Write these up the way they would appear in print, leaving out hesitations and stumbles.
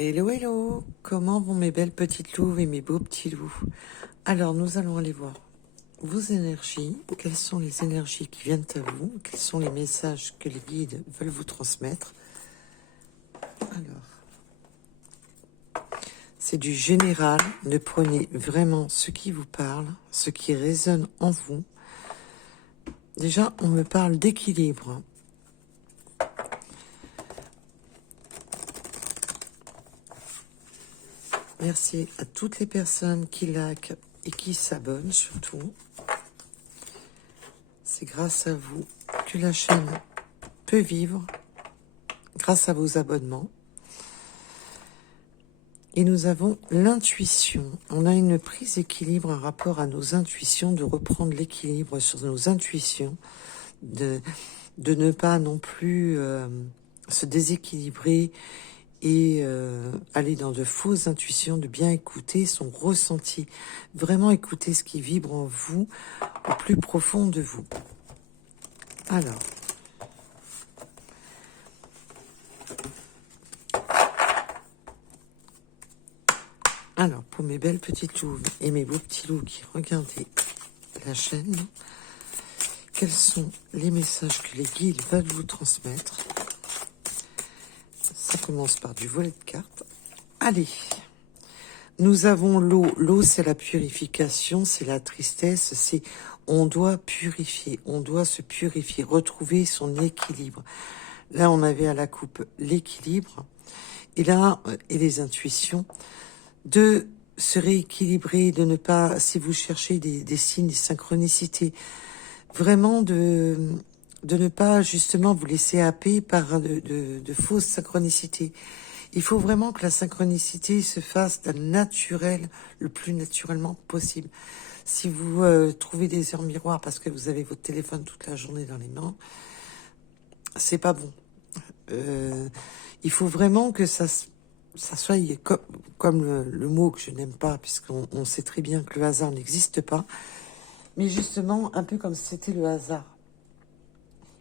Hello, hello! Comment vont mes belles petites louves et mes beaux petits loups? Alors, nous allons aller voir vos énergies. Quelles sont les énergies qui viennent à vous? Quels sont les messages que les guides veulent vous transmettre? Alors, c'est du général. Ne prenez vraiment ce qui vous parle, ce qui résonne en vous. Déjà, on me parle d'équilibre. Merci à toutes les personnes qui likent et qui s'abonnent surtout. C'est grâce à vous que la chaîne peut vivre, grâce à vos abonnements. Et nous avons l'intuition. On a une prise d'équilibre, un rapport à nos intuitions, de reprendre l'équilibre sur nos intuitions, de ne pas non plus se déséquilibrer et aller dans de fausses intuitions, de bien écouter son ressenti, vraiment écouter ce qui vibre en vous, au plus profond de vous. Alors, pour mes belles petites louves et mes beaux petits loups qui regardaient la chaîne, quels sont les messages que les guides veulent vous transmettre? Ça commence par du volet de cartes. Allez, nous avons l'eau. L'eau, c'est la purification, c'est la tristesse, c'est on doit purifier, on doit se purifier, retrouver son équilibre. Là, on avait à la coupe l'équilibre, et là, et les intuitions, de se rééquilibrer, de ne pas, si vous cherchez des signes, des synchronicités, vraiment de ne pas justement vous laisser happer par de fausses synchronicités. Il faut vraiment que la synchronicité se fasse d'un naturel, le plus naturellement possible. Si vous trouvez des heures miroirs parce que vous avez votre téléphone toute la journée dans les mains, c'est pas bon. Il faut vraiment que ça soit comme le mot que je n'aime pas, puisqu'on sait très bien que le hasard n'existe pas, mais justement un peu comme si c'était le hasard.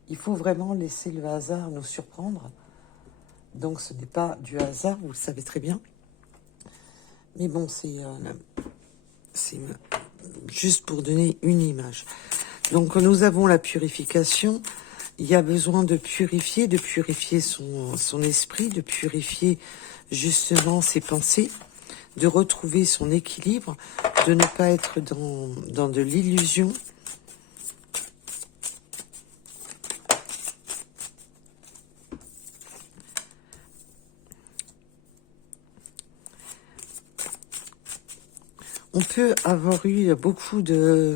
Il faut vraiment laisser le hasard nous surprendre. Donc ce n'est pas du hasard, vous le savez très bien. Mais bon, c'est juste pour donner une image. Donc nous avons la purification. Il y a besoin de purifier son esprit, de purifier justement ses pensées, de retrouver son équilibre, de ne pas être dans de l'illusion. On peut avoir eu beaucoup de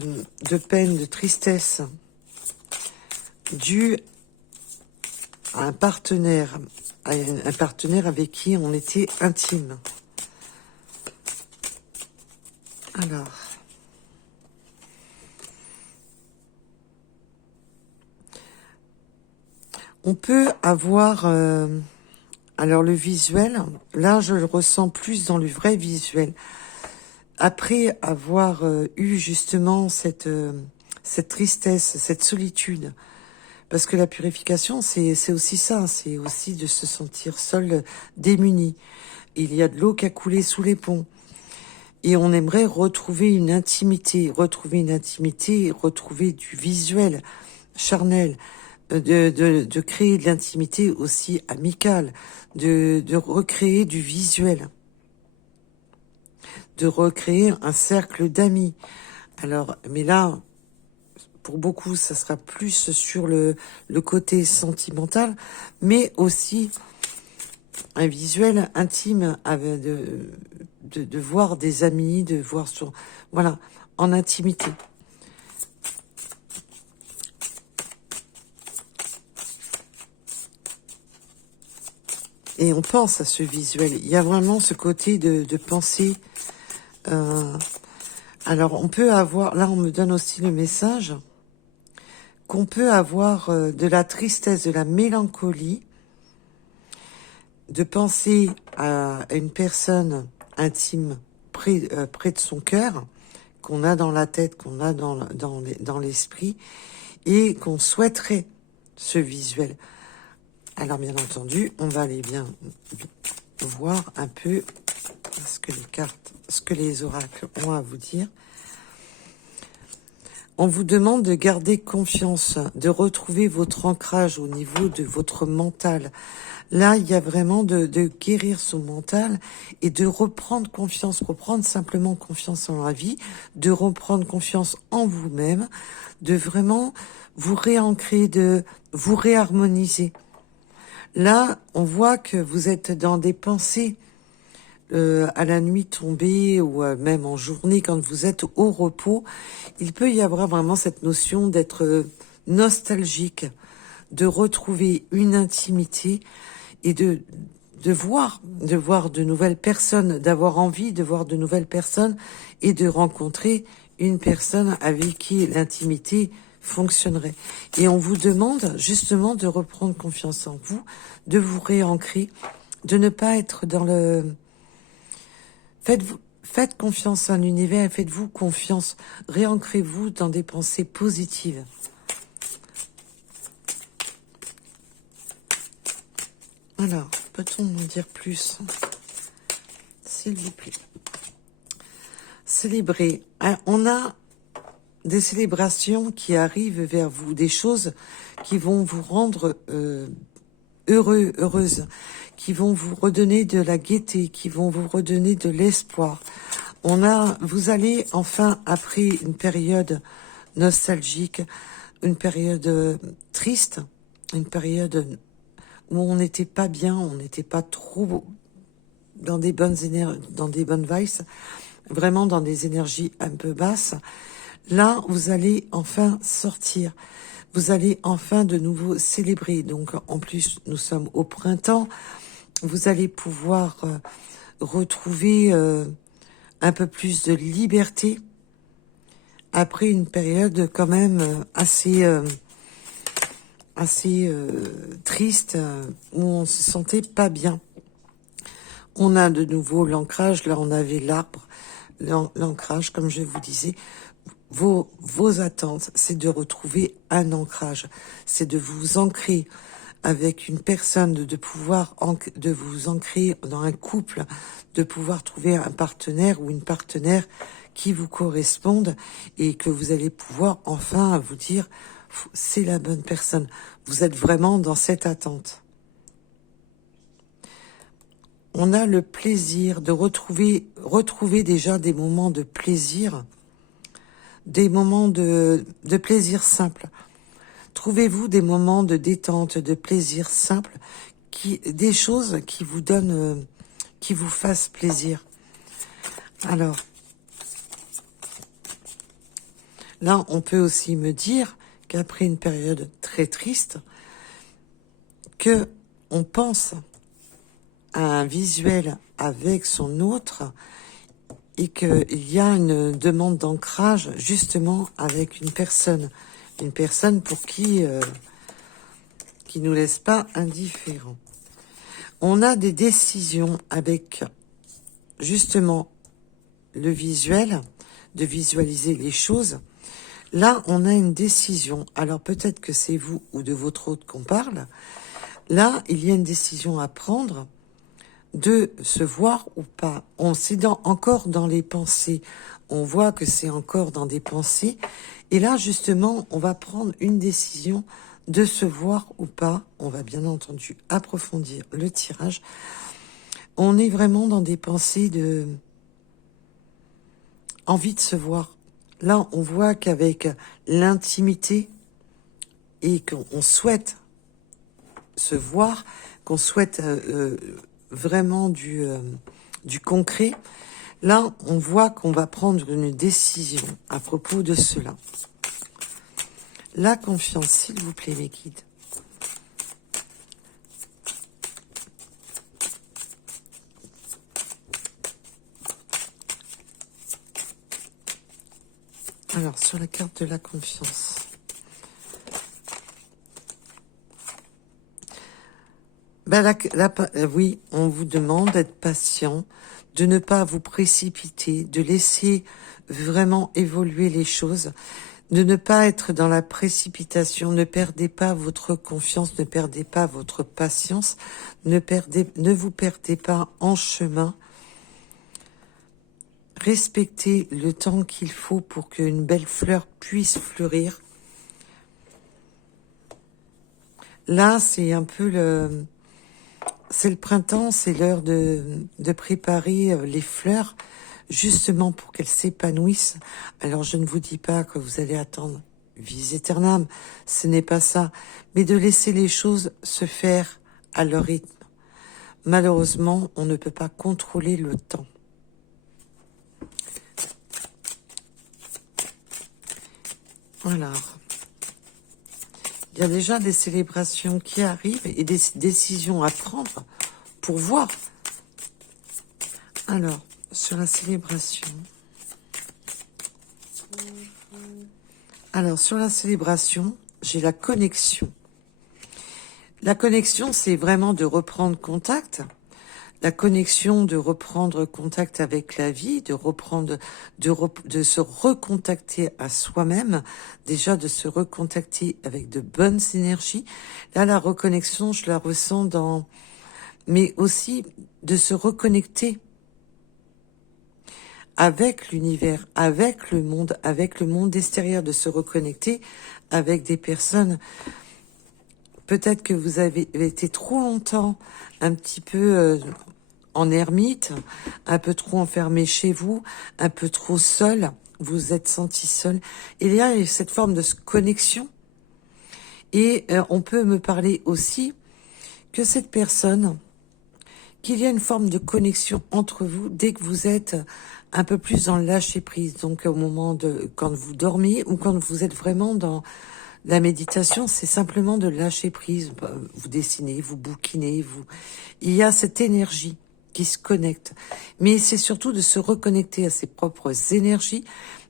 peine, de tristesse, dû à un partenaire avec qui on était intime. Alors, on peut avoir, alors le visuel, là je le ressens plus dans le vrai visuel. Après avoir eu justement cette tristesse, cette solitude, parce que la purification, c'est aussi ça, c'est aussi de se sentir seul, démuni. Il y a de l'eau qui a coulé sous les ponts. Et on aimerait retrouver une intimité, retrouver du visuel charnel, de créer de l'intimité aussi amicale, de recréer du visuel, de recréer un cercle d'amis. Alors, mais là, pour beaucoup, ça sera plus sur le côté sentimental, mais aussi un visuel intime avec de voir des amis, de voir voilà, en intimité. Et on pense à ce visuel. Il y a vraiment ce côté de penser. Alors, on peut avoir, là, on me donne aussi le message qu'on peut avoir de la tristesse, de la mélancolie, de penser à une personne intime près de son cœur, qu'on a dans la tête, qu'on a dans l'esprit, et qu'on souhaiterait ce visuel. Alors, bien entendu, on va aller bien voir un peu ce que les cartes, ce que les oracles ont à vous dire. On vous demande de garder confiance, de retrouver votre ancrage au niveau de votre mental. Là, il y a vraiment de guérir son mental et de reprendre confiance, reprendre simplement confiance en la vie, de reprendre confiance en vous-même, de vraiment vous réancrer, de vous réharmoniser. Là, on voit que vous êtes dans des pensées à la nuit tombée ou même en journée quand vous êtes au repos. Il peut y avoir vraiment cette notion d'être nostalgique, de retrouver une intimité et de voir de nouvelles personnes, d'avoir envie de voir de nouvelles personnes et de rencontrer une personne avec qui l'intimité fonctionnerait. Et on vous demande justement de reprendre confiance en vous, de vous réancrer, de ne pas être dans le... Faites confiance à l'univers et faites-vous confiance. Réancrez-vous dans des pensées positives. Alors, peut-on en dire plus, s'il vous plaît? Célébrer. On a des célébrations qui arrivent vers vous, des choses qui vont vous rendre heureux, heureuse, qui vont vous redonner de la gaieté, qui vont vous redonner de l'espoir. Vous allez enfin, après une période nostalgique, une période triste, une période où on n'était pas bien, on n'était pas trop dans des bonnes dans des bonnes vibes, vraiment dans des énergies un peu basses. Là, vous allez enfin sortir. Vous allez enfin de nouveau célébrer. Donc, en plus, nous sommes au printemps. Vous allez pouvoir retrouver un peu plus de liberté après une période quand même assez triste où on se sentait pas bien. On a de nouveau l'ancrage. Là, on avait l'arbre. L'ancrage, comme je vous disais. Vos attentes, c'est de retrouver un ancrage. C'est de vous ancrer avec une personne, de vous ancrer dans un couple, de pouvoir trouver un partenaire ou une partenaire qui vous corresponde et que vous allez pouvoir enfin vous dire c'est la bonne personne. Vous êtes vraiment dans cette attente. On a le plaisir de retrouver déjà des moments de plaisir, des moments de plaisir simple. Trouvez-vous des moments de détente, de plaisir simple, des choses qui vous donnent, qui vous fassent plaisir. Alors, là, on peut aussi me dire qu'après une période très triste, que on pense à un visuel avec son autre et qu'il y a une demande d'ancrage justement avec une personne pour qui nous laisse pas indifférents. On a des décisions avec justement le visuel, de visualiser les choses. Là, on a une décision. Alors peut-être que c'est vous ou de votre hôte qu'on parle. Là, il y a une décision à prendre de se voir ou pas. C'est encore dans les pensées. On voit que c'est encore dans des pensées. Et là, justement, on va prendre une décision de se voir ou pas. On va bien entendu approfondir le tirage. On est vraiment dans des pensées de envie de se voir. Là, on voit qu'avec l'intimité et qu'on souhaite se voir, qu'on souhaite vraiment du concret, là, on voit qu'on va prendre une décision à propos de cela. La confiance, s'il vous plaît, les guides. Alors, sur la carte de la confiance. Oui, on vous demande d'être patient, de ne pas vous précipiter, de laisser vraiment évoluer les choses. de ne pas être dans la précipitation. Ne perdez pas votre confiance, ne perdez pas votre patience, ne vous perdez pas en chemin. Respectez le temps qu'il faut pour qu'une belle fleur puisse fleurir. Là, c'est un peu c'est le printemps, c'est l'heure de préparer les fleurs, justement pour qu'elles s'épanouissent. Alors, je ne vous dis pas que vous allez attendre vis aeternam, ce n'est pas ça, mais de laisser les choses se faire à leur rythme. Malheureusement, on ne peut pas contrôler le temps. Voilà. Il y a déjà des célébrations qui arrivent et des décisions à prendre pour voir. Alors, sur la célébration. Alors, sur la célébration, j'ai la connexion. La connexion, c'est vraiment de reprendre contact. La connexion, de reprendre contact avec la vie, de reprendre, de se recontacter à soi-même, déjà de se recontacter avec de bonnes énergies. Là, la reconnexion, je la ressens mais aussi de se reconnecter avec l'univers, avec le monde extérieur, de se reconnecter avec des personnes. Peut-être que vous avez été trop longtemps un petit peu en ermite, un peu trop enfermé chez vous, un peu trop seul, vous vous êtes senti seul. Et il y a cette forme de connexion. Et on peut me parler aussi que cette personne, qu'il y a une forme de connexion entre vous dès que vous êtes un peu plus dans le lâcher-prise. Donc au moment quand vous dormez ou quand vous êtes vraiment dans la méditation, c'est simplement de lâcher prise. Vous dessinez, vous bouquinez, il y a cette énergie qui se connecte. Mais c'est surtout de se reconnecter à ses propres énergies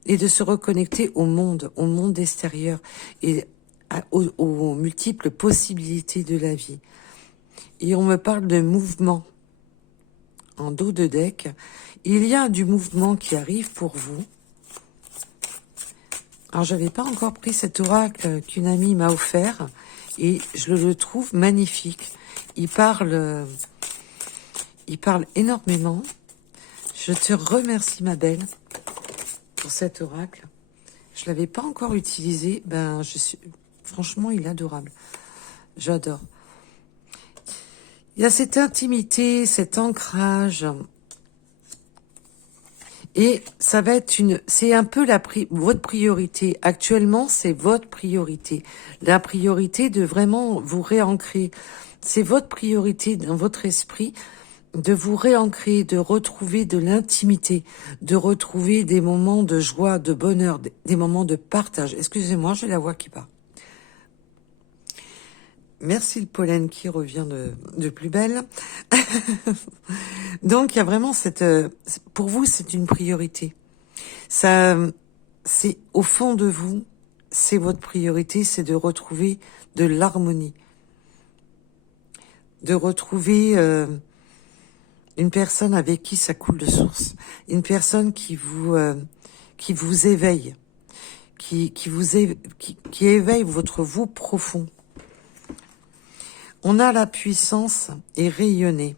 et de se reconnecter au monde extérieur et aux multiples possibilités de la vie. Et on me parle de mouvement en dos de deck. Il y a du mouvement qui arrive pour vous. Alors, j'avais pas encore pris cet oracle qu'une amie m'a offert et je le trouve magnifique. Il parle énormément. Je te remercie, ma belle, pour cet oracle. Je l'avais pas encore utilisé. Franchement, il est adorable. J'adore. Il y a cette intimité, cet ancrage. Et ça va être c'est un peu votre priorité. Actuellement, c'est votre priorité. La priorité de vraiment vous réancrer. C'est votre priorité dans votre esprit de vous réancrer, de retrouver de l'intimité, de retrouver des moments de joie, de bonheur, des moments de partage. Excusez-moi, j'ai la voix qui part. Merci le pollen qui revient de plus belle. Donc, il y a vraiment pour vous, c'est une priorité. Ça, c'est au fond de vous, c'est votre priorité, c'est de retrouver de l'harmonie. De retrouver une personne avec qui ça coule de source. Une personne qui vous éveille. Qui éveille votre vous profond. On a la puissance et rayonner.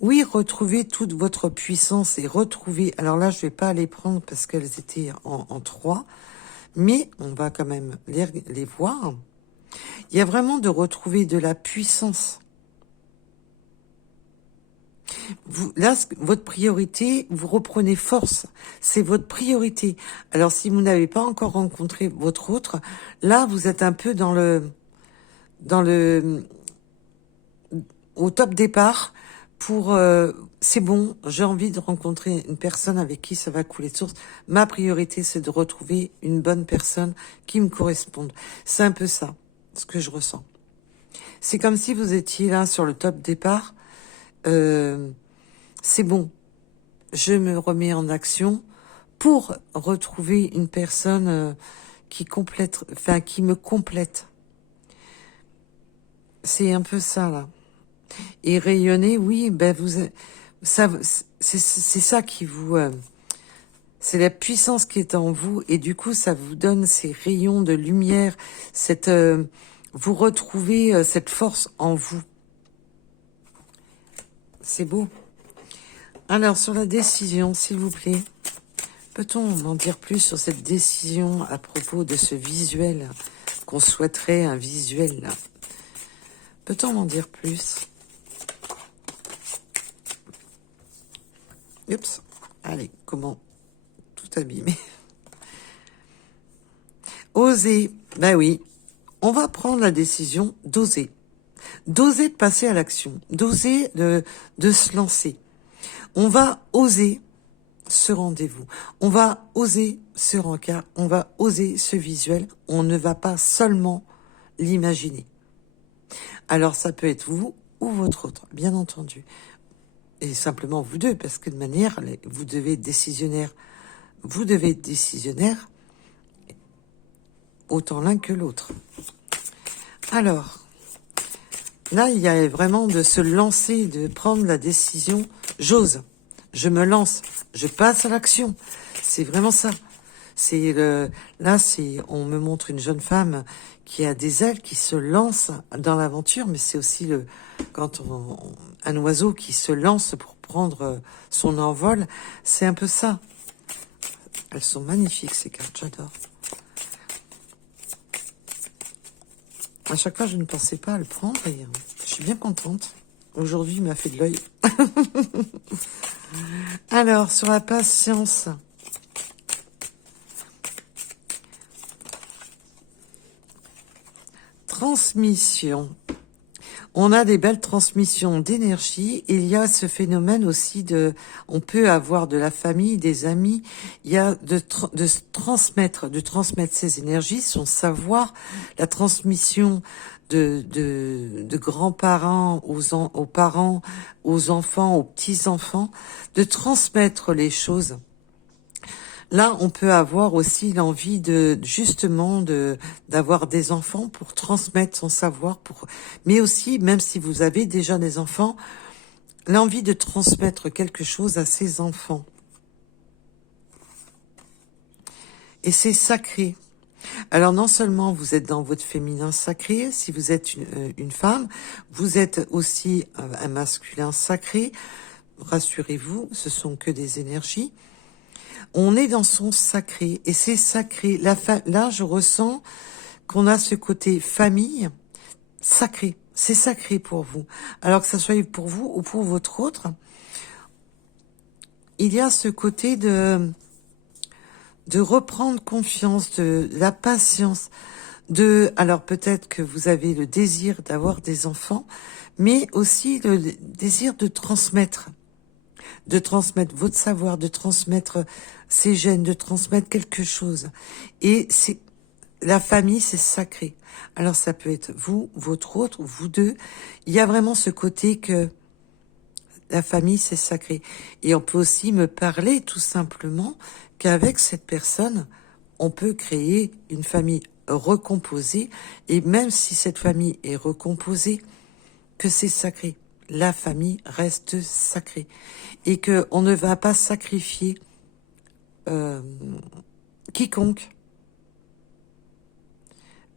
Oui, retrouvez toute votre puissance et retrouver... Alors là, je vais pas les prendre parce qu'elles étaient en 3, mais on va quand même les voir. Il y a vraiment de retrouver de la puissance. Là, votre priorité, vous reprenez force. C'est votre priorité. Alors, si vous n'avez pas encore rencontré votre autre, là, vous êtes un peu au top départ pour c'est bon, j'ai envie de rencontrer une personne avec qui ça va couler de source. Ma priorité, c'est de retrouver une bonne personne qui me corresponde. C'est un peu ça, ce que je ressens. C'est comme si vous étiez là sur le top départ. C'est bon, je me remets en action pour retrouver une personne qui me complète. C'est un peu ça, là. Et rayonner, oui, c'est ça qui vous... C'est la puissance qui est en vous et du coup, ça vous donne ces rayons de lumière, vous retrouvez cette force en vous. C'est beau. Alors, sur la décision, s'il vous plaît, peut-on m'en dire plus sur cette décision à propos de ce visuel qu'on souhaiterait, un visuel là? Peut-on m'en dire plus? Oups. Allez, comment tout abîmer? Oser. Ben oui, on va prendre la décision d'oser. D'oser de passer à l'action. D'oser de se lancer. On va oser ce rendez-vous. On va oser ce rencard. On va oser ce visuel. On ne va pas seulement l'imaginer. Alors ça peut être vous ou votre autre, bien entendu. Et simplement vous deux, parce que de manière, vous devez être décisionnaire. Vous devez être décisionnaire autant l'un que l'autre. Alors, là, il y a vraiment de se lancer, de prendre la décision. J'ose, je me lance, je passe à l'action. C'est vraiment ça. On me montre une jeune femme qui a des ailes, qui se lance dans l'aventure, mais c'est aussi un oiseau qui se lance pour prendre son envol. C'est un peu ça. Elles sont magnifiques, ces cartes, j'adore. À chaque fois, je ne pensais pas à le prendre et je suis bien contente. Aujourd'hui, il m'a fait de l'œil. Alors, sur la patience. Transmission. On a des belles transmissions d'énergie. Il y a ce phénomène aussi on peut avoir de la famille, des amis. Il y a de transmettre ses énergies, son savoir, la transmission de grands-parents aux parents, aux enfants, aux petits-enfants, de transmettre les choses. Là, on peut avoir aussi l'envie d'avoir des enfants pour transmettre son savoir, mais aussi, même si vous avez déjà des enfants, l'envie de transmettre quelque chose à ses enfants. Et c'est sacré. Alors non seulement vous êtes dans votre féminin sacré, si vous êtes une femme, vous êtes aussi un masculin sacré. Rassurez-vous, ce sont que des énergies. On est dans son sacré, et c'est sacré. Là, je ressens qu'on a ce côté famille sacré. C'est sacré pour vous. Alors que ça soit pour vous ou pour votre autre, il y a ce côté de reprendre confiance, de la patience, alors peut-être que vous avez le désir d'avoir des enfants, mais aussi le désir de transmettre votre savoir, de transmettre ses gènes, de transmettre quelque chose. Et la famille, c'est sacré. Alors ça peut être vous, votre autre, vous deux. Il y a vraiment ce côté que la famille, c'est sacré. Et on peut aussi me parler tout simplement qu'avec cette personne, on peut créer une famille recomposée. Et même si cette famille est recomposée, que c'est sacré. La famille reste sacrée. Et qu'on ne va pas sacrifier quiconque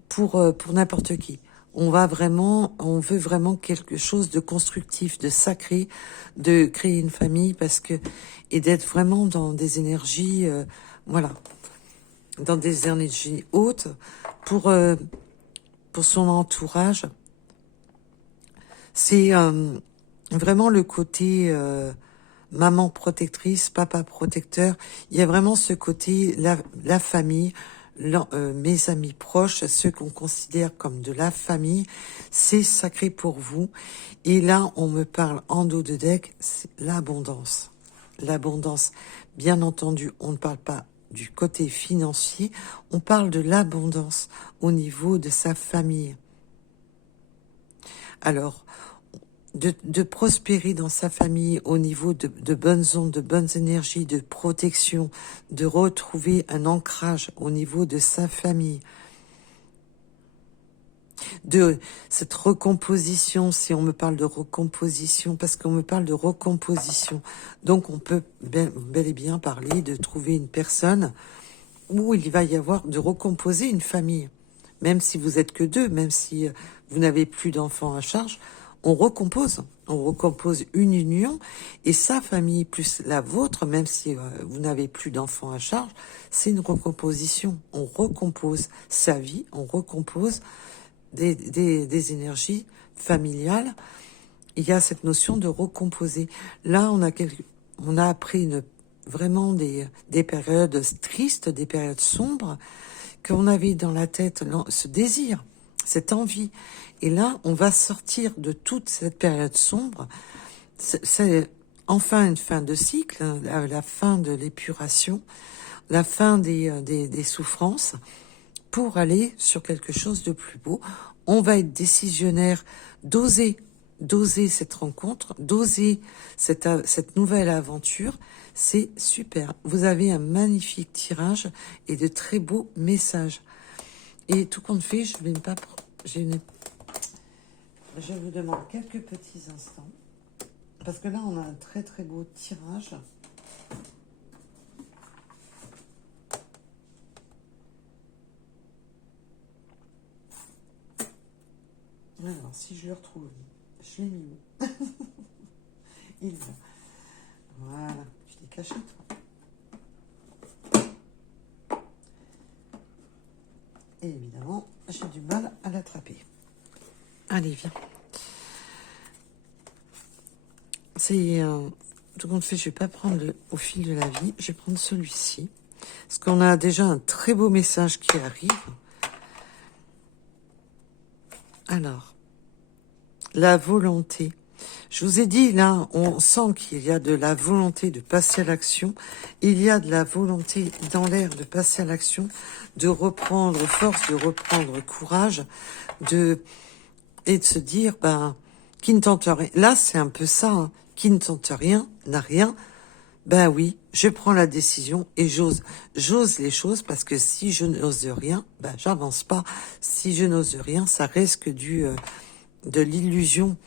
pour n'importe qui. On veut vraiment quelque chose de constructif, de sacré, de créer une famille et d'être vraiment dans des énergies, dans des énergies hautes pour son entourage. C'est vraiment le côté maman protectrice, papa protecteur. Il y a vraiment ce côté la famille. Mes amis proches, ceux qu'on considère comme de la famille, c'est sacré pour vous. Et là, on me parle en dos de deck, c'est l'abondance. L'abondance, bien entendu, on ne parle pas du côté financier, on parle de l'abondance au niveau de sa famille. Alors, de prospérer dans sa famille au niveau de bonnes ondes, de bonnes énergies, de protection, de retrouver un ancrage au niveau de sa famille. de cette recomposition, si on me parle de recomposition, parce qu'on me parle de recomposition. Donc on peut bel et bien parler de trouver une personne où il va y avoir de recomposer une famille. Même si vous êtes que deux, même si vous n'avez plus d'enfants à charge, on recompose. On recompose une union et sa famille plus la vôtre, même si vous n'avez plus d'enfants à charge, c'est une recomposition. On recompose sa vie, on recompose des énergies familiales. Il y a cette notion de recomposer. Là, on a appris vraiment des périodes tristes, des périodes sombres, qu'on avait dans la tête ce désir, cette envie. Et là, on va sortir de toute cette période sombre. C'est enfin une fin de cycle, hein, la fin de l'épuration, la fin des souffrances, pour aller sur quelque chose de plus beau. On va être décisionnaire, d'oser cette rencontre, d'oser cette nouvelle aventure. C'est super. Vous avez un magnifique tirage et de très beaux messages. Et tout compte fait, je vais pas... Je vous demande quelques petits instants. Parce que là, on a un très très beau tirage. Alors, si je le retrouve, je l'ai mis où? Il est là. Voilà, je l'ai caché, toi. Et évidemment, j'ai du mal à l'attraper. Allez, viens. C'est tout compte fait, je vais pas prendre au fil de la vie, je vais prendre celui-ci. Parce qu'on a déjà un très beau message qui arrive. Alors, la volonté. Je vous ai dit, là, on sent qu'il y a de la volonté de passer à l'action. Il y a de la volonté dans l'air de passer à l'action, de reprendre force, de reprendre courage, et de se dire, qui ne tente rien. Là, c'est un peu ça, hein. Qui ne tente rien, n'a rien. Ben oui, je prends la décision et j'ose. J'ose les choses parce que si je n'ose rien, j'avance pas. Si je n'ose rien, ça reste que de l'illusion.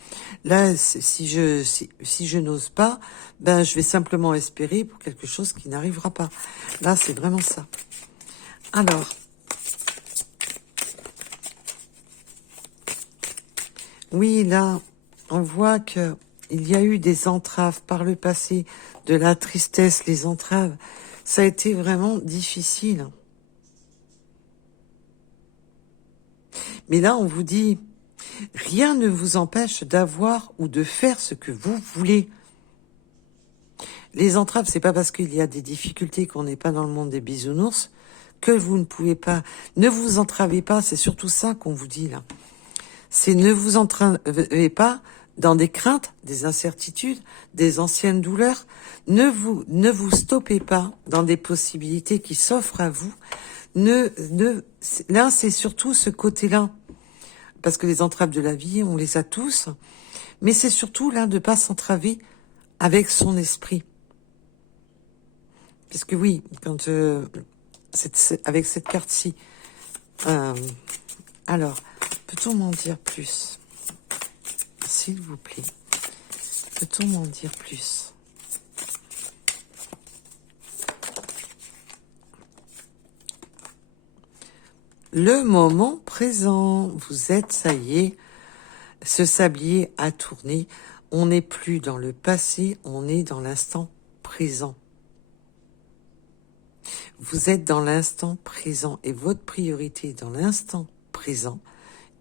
Là, si je n'ose pas, je vais simplement espérer pour quelque chose qui n'arrivera pas. Là, c'est vraiment ça. Alors, oui, là, on voit que il y a eu des entraves par le passé, de la tristesse, les entraves. Ça a été vraiment difficile. Mais là, on vous dit, rien ne vous empêche d'avoir ou de faire ce que vous voulez. Les entraves, c'est pas parce qu'il y a des difficultés qu'on n'est pas dans le monde des bisounours que vous ne pouvez pas. Ne vous entravez pas, c'est surtout ça qu'on vous dit là. C'est ne vous entravez pas dans des craintes, des incertitudes, des anciennes douleurs. Ne vous stoppez pas dans des possibilités qui s'offrent à vous. Là, c'est surtout ce côté-là. Parce que les entraves de la vie, on les a tous. Mais c'est surtout là de ne pas s'entraver avec son esprit. Puisque oui, quand avec cette carte-ci. Alors, peut-on m'en dire plus? S'il vous plaît. Peut-on m'en dire plus? Le moment présent. Vous êtes, ça y est, ce sablier a tourné. On n'est plus dans le passé, on est dans l'instant présent. Vous êtes dans l'instant présent et votre priorité dans l'instant présent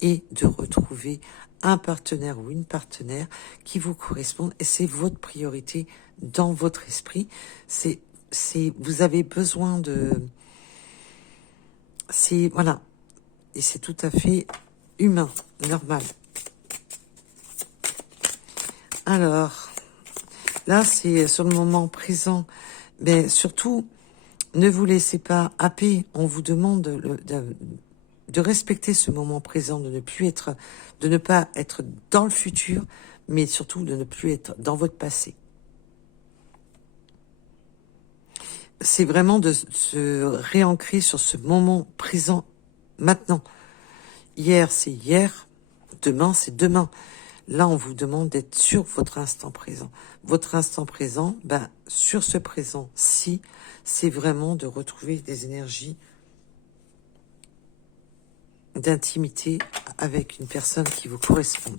est de retrouver un partenaire ou une partenaire qui vous corresponde et c'est votre priorité dans votre esprit. Vous avez besoin voilà. Et c'est tout à fait humain, normal. Alors, là, c'est sur le moment présent. Mais surtout, ne vous laissez pas happer. On vous demande de respecter ce moment présent, de ne pas être dans le futur, mais surtout de ne plus être dans votre passé. C'est vraiment de se réancrer sur ce moment présent, maintenant. Hier, c'est hier. Demain, c'est demain. Là, on vous demande d'être sur votre instant présent. Votre instant présent, ben, sur ce présent-ci, c'est vraiment de retrouver des énergies d'intimité avec une personne qui vous correspond.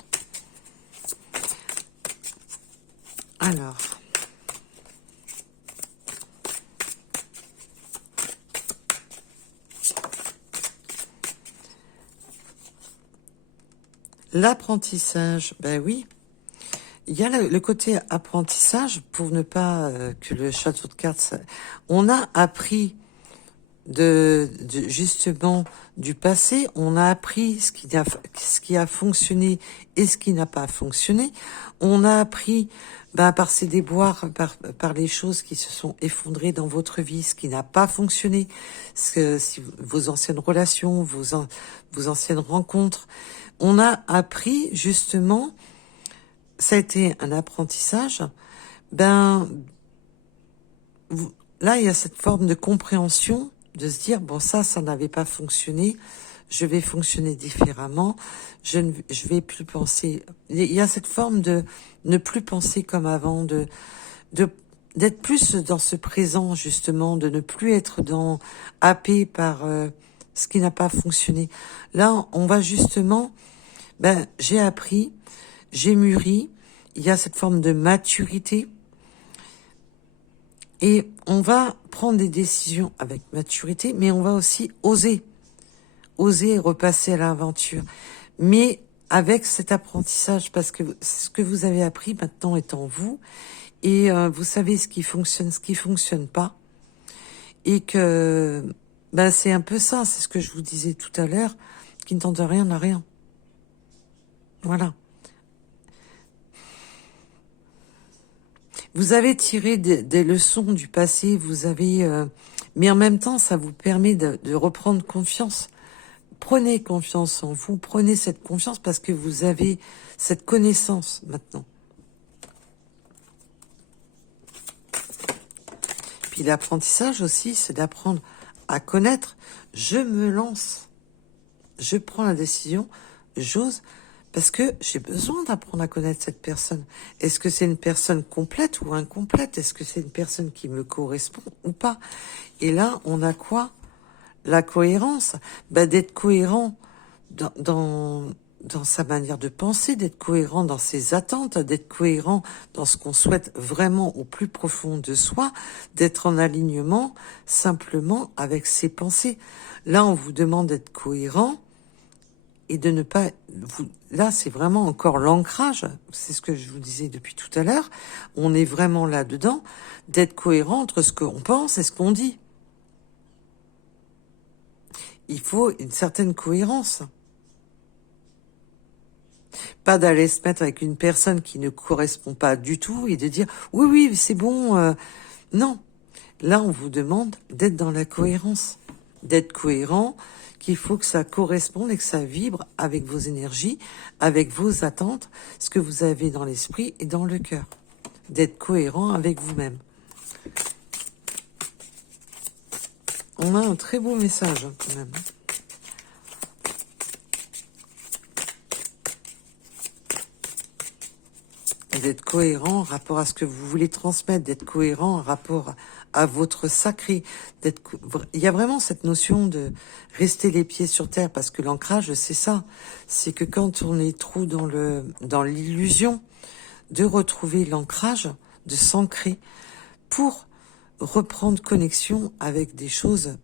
Alors, l'apprentissage, ben oui, il y a le côté apprentissage pour ne pas que le château de cartes, on a appris justement du passé, on a appris ce qui a fonctionné et ce qui n'a pas fonctionné. On a appris par ces déboires, par les choses qui se sont effondrées dans votre vie, ce qui n'a pas fonctionné, vos anciennes relations, vos anciennes rencontres. On a appris justement, ça a été un apprentissage. Là, il y a cette forme de compréhension, de se dire, bon, ça n'avait pas fonctionné, je vais fonctionner différemment, je vais plus penser. Il y a cette forme de ne plus penser comme avant, d'être plus dans ce présent, justement, de ne plus être happé par ce qui n'a pas fonctionné. Là, on va justement, j'ai appris, j'ai mûri, il y a cette forme de maturité, et on va prendre des décisions avec maturité, mais on va aussi oser repasser à l'aventure. Mais avec cet apprentissage, parce que ce que vous avez appris maintenant est en vous, et vous savez ce qui fonctionne pas, et que c'est un peu ça, c'est ce que je vous disais tout à l'heure, qui ne tente rien n'a rien. Voilà. Vous avez tiré des leçons du passé, mais en même temps, ça vous permet de reprendre confiance. Prenez confiance en vous, prenez cette confiance parce que vous avez cette connaissance maintenant. Puis l'apprentissage aussi, c'est d'apprendre à connaître. Je me lance, je prends la décision, j'ose. Parce que j'ai besoin d'apprendre à connaître cette personne. Est-ce que c'est une personne complète ou incomplète? Est-ce que c'est une personne qui me correspond ou pas? Et là, on a quoi? La cohérence. D'être cohérent dans sa manière de penser, d'être cohérent dans ses attentes, d'être cohérent dans ce qu'on souhaite vraiment au plus profond de soi, d'être en alignement simplement avec ses pensées. Là, on vous demande d'être cohérent et de ne pas... Là, c'est vraiment encore l'ancrage, c'est ce que je vous disais depuis tout à l'heure, on est vraiment là-dedans, d'être cohérent entre ce qu'on pense et ce qu'on dit. Il faut une certaine cohérence. Pas d'aller se mettre avec une personne qui ne correspond pas du tout et de dire « oui, c'est bon. Non, là, on vous demande d'être dans la cohérence, d'être cohérent, qu'il faut que ça corresponde et que ça vibre avec vos énergies, avec vos attentes, ce que vous avez dans l'esprit et dans le cœur. D'être cohérent avec vous-même. On a un très beau message quand même. D'être cohérent en rapport à ce que vous voulez transmettre, d'être cohérent en rapport à votre sacré. Il y a vraiment cette notion de rester les pieds sur terre, parce que l'ancrage, c'est ça. C'est que quand on est trop dans l'illusion, de retrouver l'ancrage, de s'ancrer pour reprendre connexion avec des choses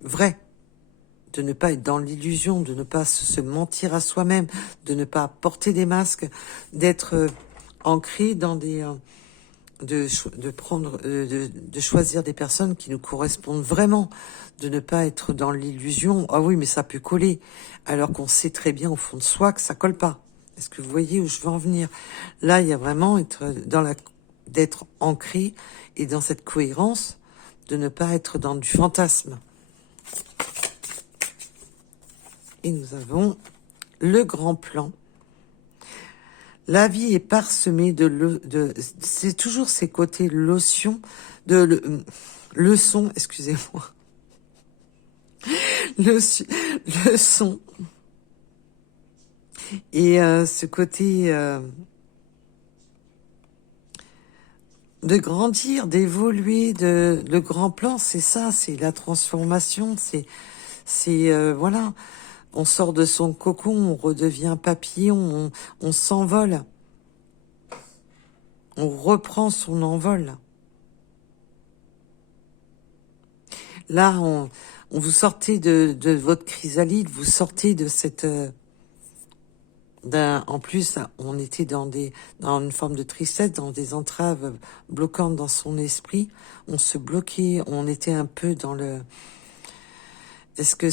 vraies. De ne pas être dans l'illusion, de ne pas se mentir à soi-même, de ne pas porter des masques, d'être ancré dans de choisir des personnes qui nous correspondent vraiment, de ne pas être dans l'illusion. Ah oui, mais ça peut coller, alors qu'on sait très bien au fond de soi que ça colle pas. Est-ce que vous voyez où je veux en venir? Là, il y a vraiment d'être ancré et dans cette cohérence, de ne pas être dans du fantasme. Et nous avons le grand plan. La vie est parsemée c'est toujours ces côtés leçons, excusez-moi. Leçon Et ce côté de grandir, d'évoluer, le grand plan, c'est ça, c'est la transformation, voilà, on sort de son cocon, on redevient papillon, on s'envole, on reprend son envol. Là, on vous sortez de votre chrysalide, vous sortez de cette en plus, on était dans une forme de tristesse, dans des entraves bloquantes dans son esprit. On se bloquait, on était un peu dans le. Est-ce que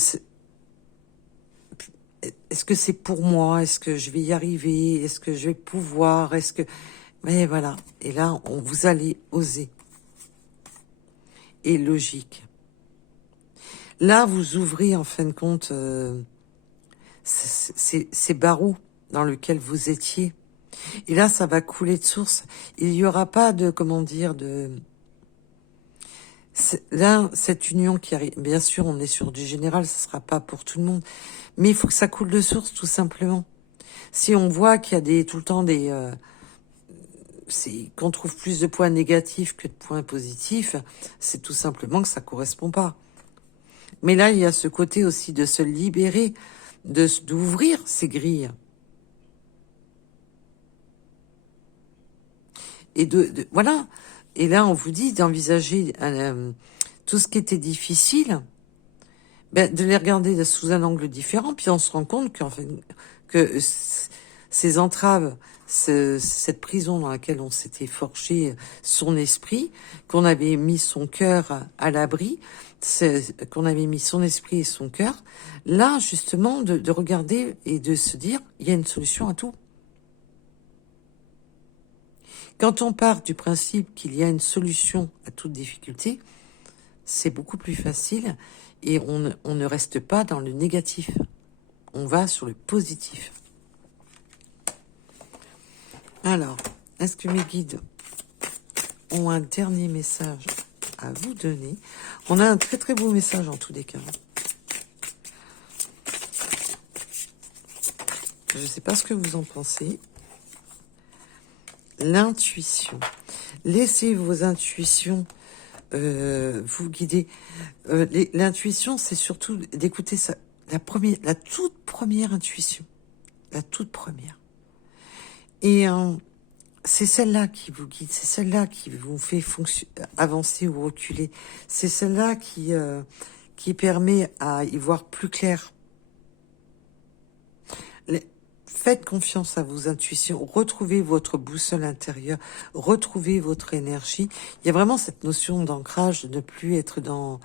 c'est pour moi? Est-ce que je vais y arriver? Est-ce que je vais pouvoir? Mais voilà. Et là, vous allez oser. Et logique. Là, vous ouvrez en fin de compte ces barreaux dans lesquels vous étiez. Et là, ça va couler de source. Il n'y aura pas de, comment dire, là, cette union qui arrive, bien sûr, on est sur du général, ça sera pas pour tout le monde, mais il faut que ça coule de source, tout simplement. Si on voit qu'il y a tout le temps qu'on trouve plus de points négatifs que de points positifs, c'est tout simplement que ça correspond pas. Mais là, il y a ce côté aussi de se libérer, d'ouvrir ces grilles. Et voilà. Et là, on vous dit d'envisager tout ce qui était difficile, de les regarder sous un angle différent, puis on se rend compte que ces entraves, cette prison dans laquelle on s'était forgé son esprit, qu'on avait mis son cœur à l'abri, qu'on avait mis son esprit et son cœur, là, justement, de regarder et de se dire, il y a une solution à tout. Quand on part du principe qu'il y a une solution à toute difficulté, c'est beaucoup plus facile et on ne reste pas dans le négatif. On va sur le positif. Alors, est-ce que mes guides ont un dernier message à vous donner? On a un très très beau message en tous les cas. Je ne sais pas ce que vous en pensez. L'intuition. Laissez vos intuitions vous guider. L'intuition, c'est surtout d'écouter la toute première intuition. La toute première. Et c'est celle-là qui vous guide, c'est celle-là qui vous fait avancer ou reculer. C'est celle-là qui permet à y voir plus clair. Faites confiance à vos intuitions, retrouvez votre boussole intérieure, retrouvez votre énergie. Il y a vraiment cette notion d'ancrage, de ne plus être dans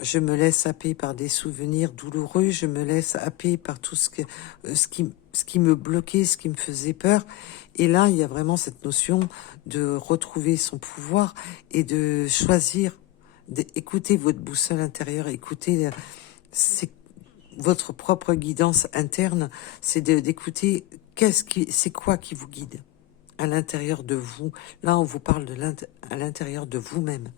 je me laisse happer par des souvenirs douloureux, je me laisse happer par tout ce qui me bloquait, ce qui me faisait peur. Et là, il y a vraiment cette notion de retrouver son pouvoir et de choisir, d'écouter votre boussole intérieure, écouter votre propre guidance interne, c'est d'écouter c'est quoi qui vous guide à l'intérieur de vous. Là, on vous parle à l'intérieur de vous-même.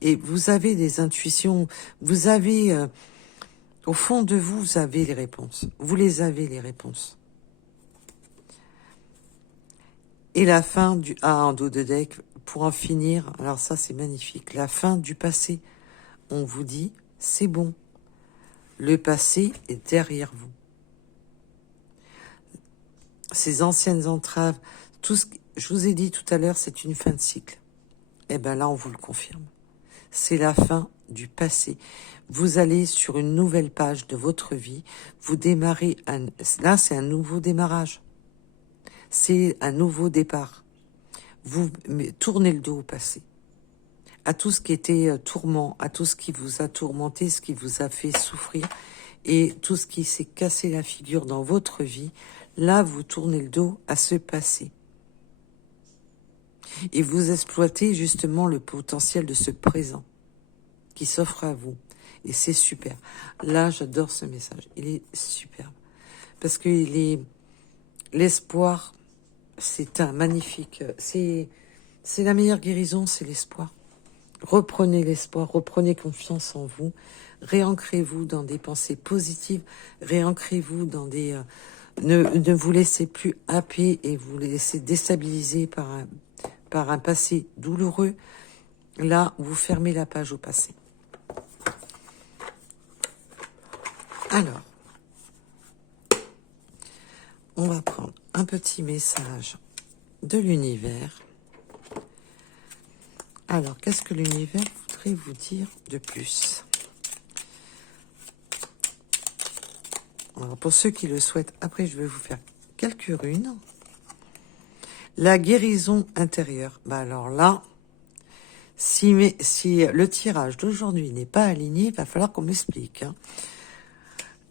Et vous avez des intuitions, vous avez, au fond de vous, vous avez les réponses. Vous les avez, les réponses. Et la fin du en dos de deck, pour en finir, alors ça c'est magnifique, la fin du passé. On vous dit, c'est bon. Le passé est derrière vous. Ces anciennes entraves, je vous ai dit tout à l'heure, c'est une fin de cycle. Eh bien là, on vous le confirme. C'est la fin du passé. Vous allez sur une nouvelle page de votre vie. Vous démarrez, là c'est un nouveau démarrage. C'est un nouveau départ. Vous tournez le dos au passé. À tout ce qui était tourment, à tout ce qui vous a tourmenté, ce qui vous a fait souffrir, et tout ce qui s'est cassé la figure dans votre vie, là vous tournez le dos à ce passé. Et vous exploitez justement le potentiel de ce présent qui s'offre à vous. Et c'est super. Là, j'adore ce message. Il est superbe. Parce que l'espoir, c'est un magnifique, c'est la meilleure guérison, c'est l'espoir. Reprenez l'espoir, reprenez confiance en vous, réancrez-vous dans des pensées positives, réancrez-vous dans des... ne vous laissez plus happer et vous laissez déstabiliser par un passé douloureux. Là, vous fermez la page au passé. Alors, on va prendre un petit message de l'univers. Alors, qu'est-ce que l'univers voudrait vous dire de plus? Alors, pour ceux qui le souhaitent, après, je vais vous faire quelques runes. La guérison intérieure. Bah alors là, si le tirage d'aujourd'hui n'est pas aligné, il va falloir qu'on m'explique. Hein.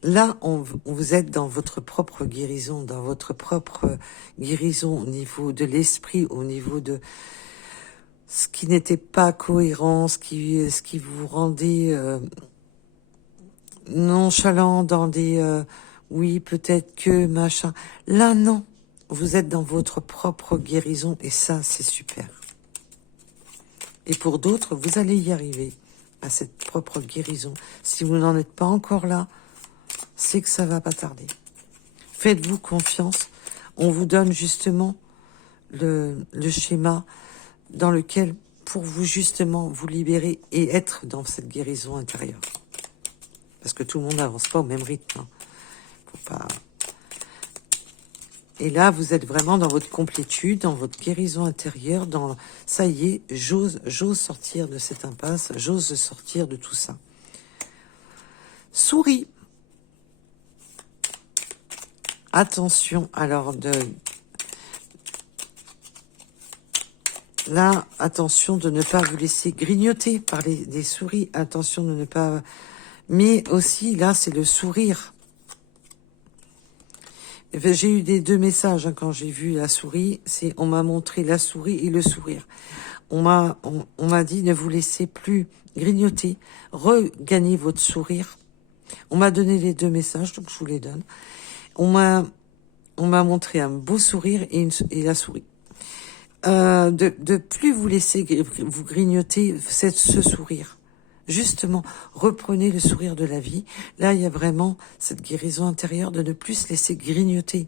Là, vous êtes dans votre propre guérison, au niveau de l'esprit, au niveau de ce qui n'était pas cohérent, ce qui vous rendait nonchalant dans des oui, peut-être que machin. Là, non. Vous êtes dans votre propre guérison et ça, c'est super. Et pour d'autres, vous allez y arriver à cette propre guérison. Si vous n'en êtes pas encore là, c'est que ça va pas tarder. Faites-vous confiance. On vous donne justement le schéma dans lequel, pour vous justement vous libérer et être dans cette guérison intérieure. Parce que tout le monde n'avance pas au même rythme. Hein. Faut pas... Et là, vous êtes vraiment dans votre complétude, dans votre guérison intérieure, dans ça y est, j'ose sortir de cette impasse, j'ose sortir de tout ça. Souris. Attention, alors là, attention de ne pas vous laisser grignoter par des souris. Attention de ne pas... Mais aussi, là, c'est le sourire. J'ai eu des deux messages hein, quand j'ai vu la souris. On m'a montré la souris et le sourire. On m'a dit ne vous laissez plus grignoter, regagnez votre sourire. On m'a donné les deux messages, donc je vous les donne. On m'a montré un beau sourire et la souris. De plus vous laisser vous grignoter ce sourire. Justement, reprenez le sourire de la vie. Là, il y a vraiment cette guérison intérieure de ne plus se laisser grignoter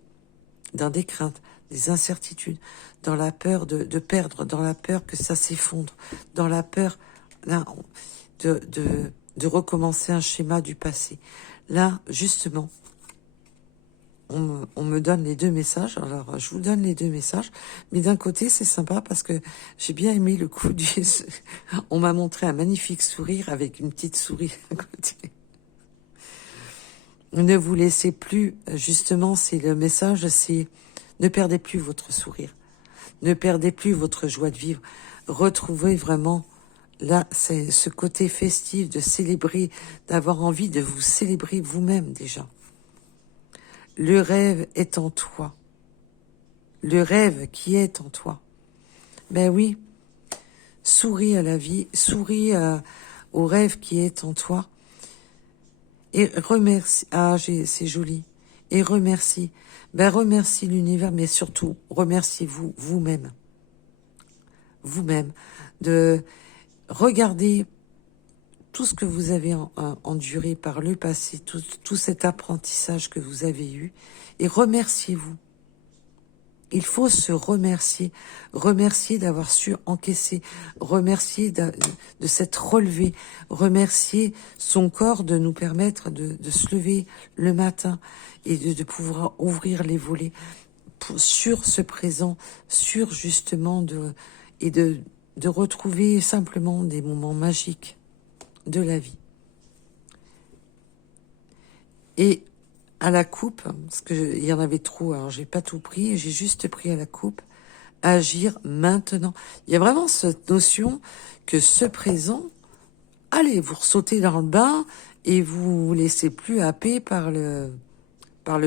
dans des craintes, des incertitudes, dans la peur de perdre, dans la peur que ça s'effondre, dans la peur là, de recommencer un schéma du passé. Là, justement, on me donne les deux messages. Alors, je vous donne les deux messages. Mais d'un côté, c'est sympa parce que j'ai bien aimé le coup du... On m'a montré un magnifique sourire avec une petite souris à côté. Ne vous laissez plus, justement, c'est le message, c'est ne perdez plus votre sourire. Ne perdez plus votre joie de vivre. Retrouvez vraiment, là, c'est ce côté festif de célébrer, d'avoir envie de vous célébrer vous-même déjà. Le rêve est en toi. Le rêve qui est en toi. Ben oui, souris à la vie, souris au rêve qui est en toi. Et remercie. Ah, c'est joli. Et remercie. Ben remercie l'univers, mais surtout, remerciez-vous vous-même. Vous-même. De regarder tout ce que vous avez enduré par le passé, tout cet apprentissage que vous avez eu, et remerciez-vous. Il faut se remercier, remercier d'avoir su encaisser, remercier de s'être relevé, remercier son corps de nous permettre de se lever le matin et de pouvoir ouvrir les volets sur ce présent, sur justement de retrouver simplement des moments magiques de la vie. Et à la coupe, parce qu'il y en avait trop, alors j'ai pas tout pris, j'ai juste pris à la coupe, agir maintenant. Il y a vraiment cette notion que ce présent, allez, vous ressautez dans le bain et vous vous laissez plus happer par le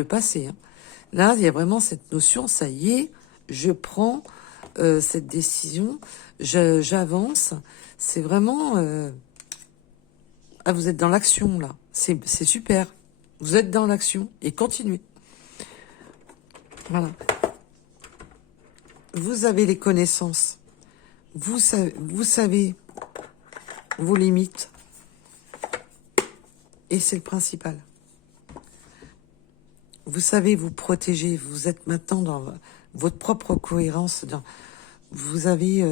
passé. Hein. Là, il y a vraiment cette notion, ça y est, je prends cette décision, j'avance. C'est vraiment... Ah, vous êtes dans l'action, là. C'est super. Vous êtes dans l'action et continuez. Voilà. Vous avez les connaissances. Vous savez vos limites. Et c'est le principal. Vous savez vous protéger. Vous êtes maintenant dans votre propre cohérence. Vous avez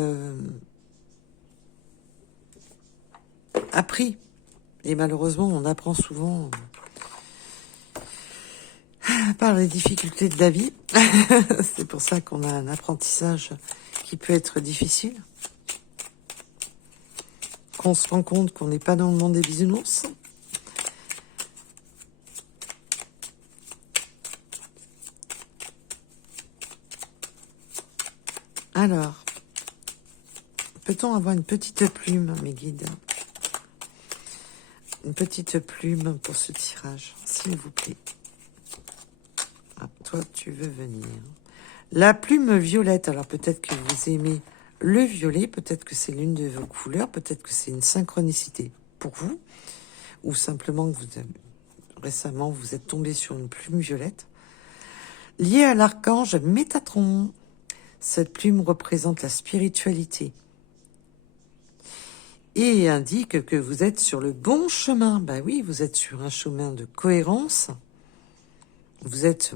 appris. Et malheureusement, on apprend souvent par les difficultés de la vie. C'est pour ça qu'on a un apprentissage qui peut être difficile. Qu'on se rend compte qu'on n'est pas dans le monde des bisounours. Alors, peut-on avoir une petite plume, mes guides? Une petite plume pour ce tirage, s'il vous plaît. Ah, toi, tu veux venir. La plume violette, alors peut-être que vous aimez le violet, peut-être que c'est l'une de vos couleurs, peut-être que c'est une synchronicité pour vous, ou simplement que récemment, vous êtes tombé sur une plume violette. Liée à l'archange Métatron. Cette plume représente la spiritualité et indique que vous êtes sur le bon chemin. Ben oui, vous êtes sur un chemin de cohérence. Vous êtes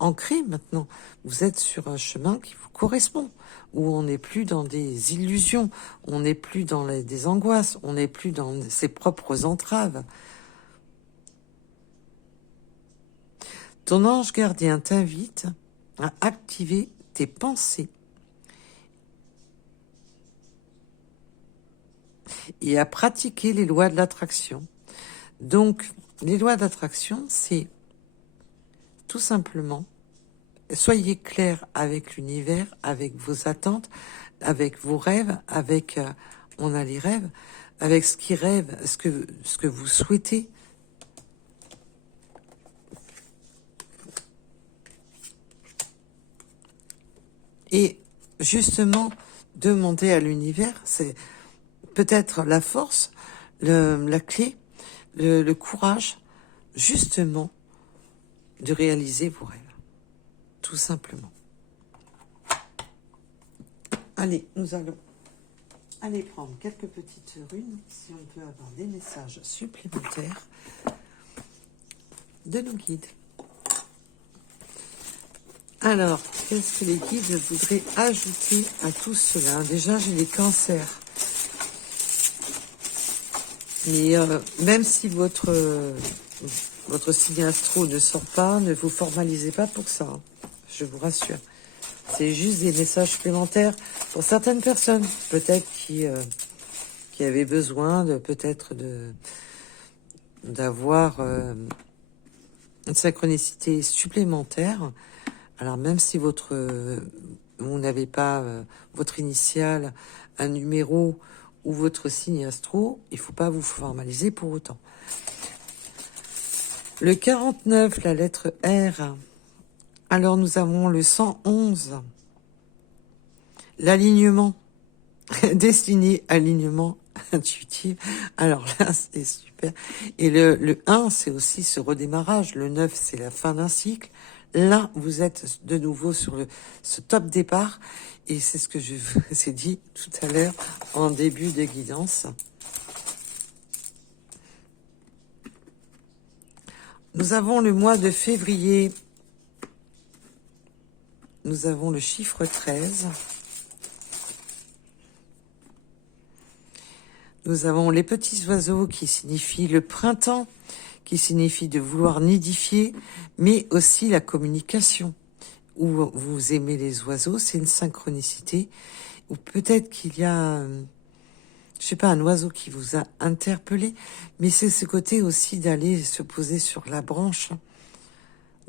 ancré maintenant. Vous êtes sur un chemin qui vous correspond, où on n'est plus dans des illusions, on n'est plus dans des angoisses, on n'est plus dans ses propres entraves. Ton ange gardien t'invite à activer tes pensées et à pratiquer les lois de l'attraction. Donc, les lois d'attraction, c'est tout simplement, soyez clair avec l'univers, avec vos attentes, avec vos rêves, avec, on a les rêves, avec ce qui rêve, ce que vous souhaitez. Et justement, demander à l'univers, c'est peut-être la force, la clé, le courage, justement, de réaliser vos rêves. Tout simplement. Allez, nous allons aller prendre quelques petites runes, si on peut avoir des messages supplémentaires de nos guides. Alors, qu'est-ce que les guides voudraient ajouter à tout cela? Déjà, j'ai les cancers. Mais même si votre signe astro ne sort pas, ne vous formalisez pas pour ça. Hein, je vous rassure. C'est juste des messages supplémentaires pour certaines personnes, peut-être qui avaient besoin d'avoir une synchronicité supplémentaire. Alors même si vous n'avez pas votre initiale, un numéro ou votre signe astro, il ne faut pas vous formaliser pour autant. Le 49, la lettre R. Alors nous avons le 111, l'alignement, destiné alignement intuitif. Alors là, c'est super. Et le 1, c'est aussi ce redémarrage. Le 9, c'est la fin d'un cycle. Là, vous êtes de nouveau sur ce top départ. Et c'est ce que je vous ai dit tout à l'heure en début de guidance. Nous avons le mois de février. Nous avons le chiffre 13. Nous avons les petits oiseaux qui signifient le printemps, qui signifie de vouloir nidifier, mais aussi la communication. Où vous aimez les oiseaux, c'est une synchronicité. Ou peut-être qu'il y a, je sais pas, un oiseau qui vous a interpellé, mais c'est ce côté aussi d'aller se poser sur la branche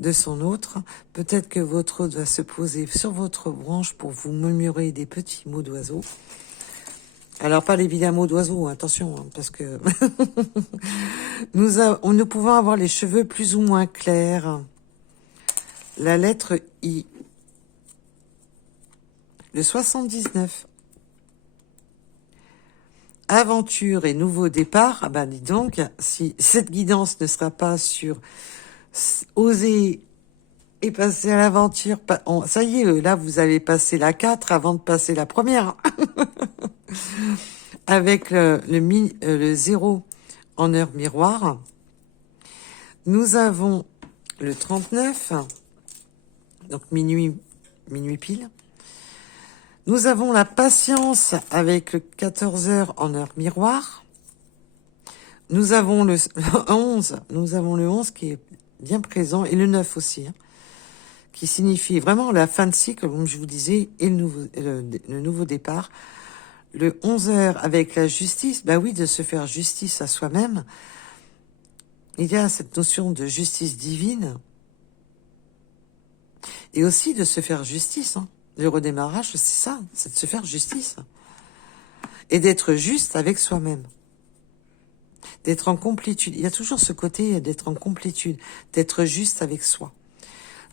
de son autre. Peut-être que votre autre va se poser sur votre branche pour vous murmurer des petits mots d'oiseau. Alors, pas les vilains mots d'oiseau, attention, hein, parce que nous pouvons avoir les cheveux plus ou moins clairs. La lettre I. Le 79. Aventure et nouveau départ. Ah ben, dis donc, si cette guidance ne sera pas sur oser et passer à l'aventure, ça y est, là, vous avez passé la 4 avant de passer la première. avec le 0 en heure miroir. Nous avons le 39, donc minuit pile. Nous avons la patience avec le 14 heures en heure miroir. Nous avons le 11, qui est bien présent, et le 9 aussi, hein, qui signifie vraiment la fin de cycle, comme je vous disais, et le nouveau départ. Le 11 heures avec la justice, bah oui, de se faire justice à soi-même. Il y a cette notion de justice divine, et aussi de se faire justice, hein. Le redémarrage, c'est ça, c'est de se faire justice. Et d'être juste avec soi-même. D'être en complétude. Il y a toujours ce côté d'être en complétude, d'être juste avec soi.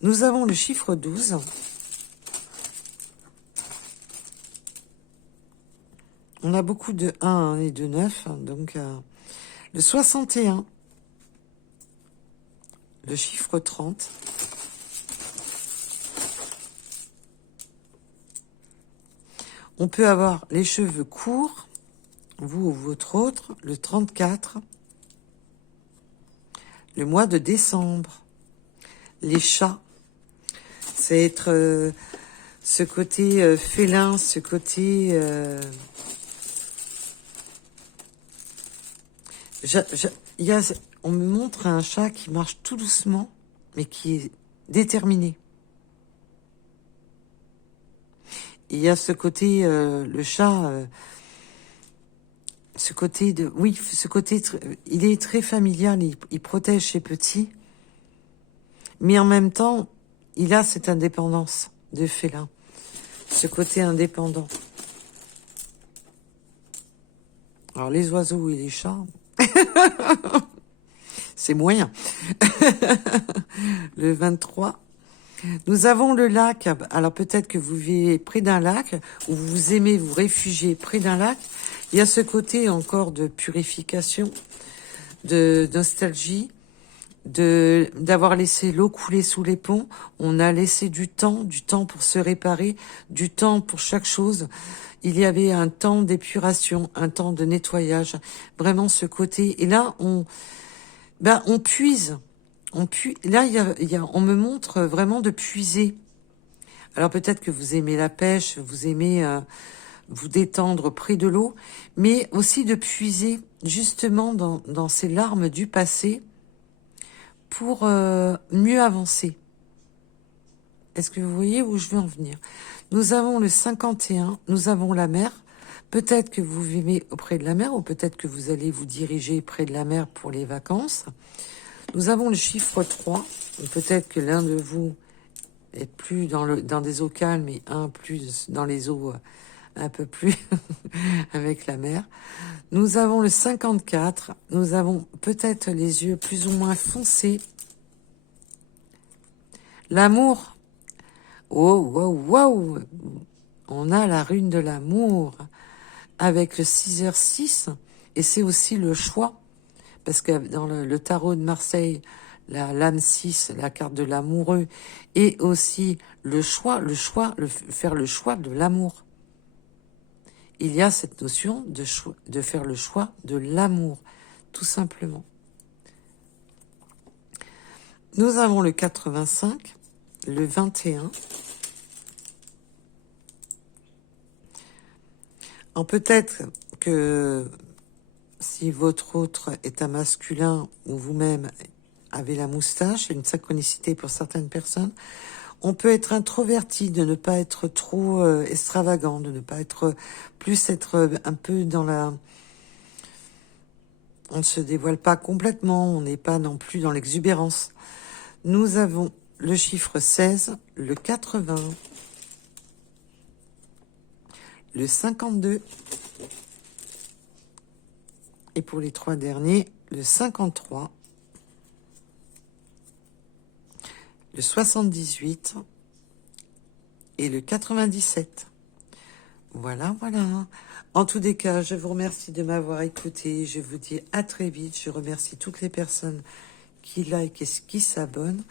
Nous avons le chiffre 12. On a beaucoup de 1 et de 9, donc le 61. Le chiffre 30. On peut avoir les cheveux courts, vous ou votre autre, le 34. Le mois de décembre. Les chats. C'est être ce côté félin, ce côté... on me montre un chat qui marche tout doucement, mais qui est déterminé. Il y a ce côté, le chat, ce côté de... Oui, ce côté, il est très familial, il protège ses petits, mais en même temps, il a cette indépendance de félin, ce côté indépendant. Alors, les oiseaux et les chats, c'est moyen. Le 23. Nous avons le lac. Alors peut-être que vous vivez près d'un lac, ou vous aimez vous réfugier près d'un lac. Il y a ce côté encore de purification, de nostalgie, d'avoir laissé l'eau couler sous les ponts. On a laissé du temps pour se réparer, du temps pour chaque chose. Il y avait un temps d'épuration, un temps de nettoyage, vraiment ce côté. Et là, on puise. Là, on me montre vraiment de puiser. Alors peut-être que vous aimez la pêche, vous aimez vous détendre près de l'eau, mais aussi de puiser justement dans ces larmes du passé pour mieux avancer. Est-ce que vous voyez où je veux en venir? Nous avons le 51, nous avons la mer. Peut-être que vous vivez auprès de la mer, ou peut-être que vous allez vous diriger près de la mer pour les vacances. Nous avons le chiffre 3. Peut-être que l'un de vous est plus dans des eaux calmes et un plus dans les eaux un peu plus avec la mer. Nous avons le 54. Nous avons peut-être les yeux plus ou moins foncés. L'amour. Oh, wow, wow. On a la rune de l'amour avec le 6h6. Et c'est aussi le choix. Parce que dans le tarot de Marseille, l'âme 6, la carte de l'amoureux, et aussi le choix, faire le choix de l'amour. Il y a cette notion de faire le choix de l'amour, tout simplement. Nous avons le 85, le 21. Alors peut-être que si votre autre est un masculin ou vous-même avez la moustache, et une synchronicité pour certaines personnes, on peut être introverti, de ne pas être trop extravagant, de ne pas être un peu dans la... On ne se dévoile pas complètement, on n'est pas non plus dans l'exubérance. Nous avons le chiffre 16, le 80, le 52, et pour les 3 derniers, le 53, le 78 et le 97. Voilà, voilà. En tous les cas, je vous remercie de m'avoir écouté. Je vous dis à très vite. Je remercie toutes les personnes qui like et qui s'abonnent.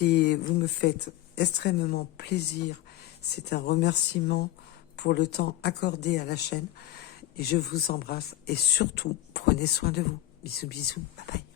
Vous me faites extrêmement plaisir. C'est un remerciement pour le temps accordé à la chaîne. et je vous embrasse. Et surtout, prenez soin de vous. Bisous, bisous. Bye bye.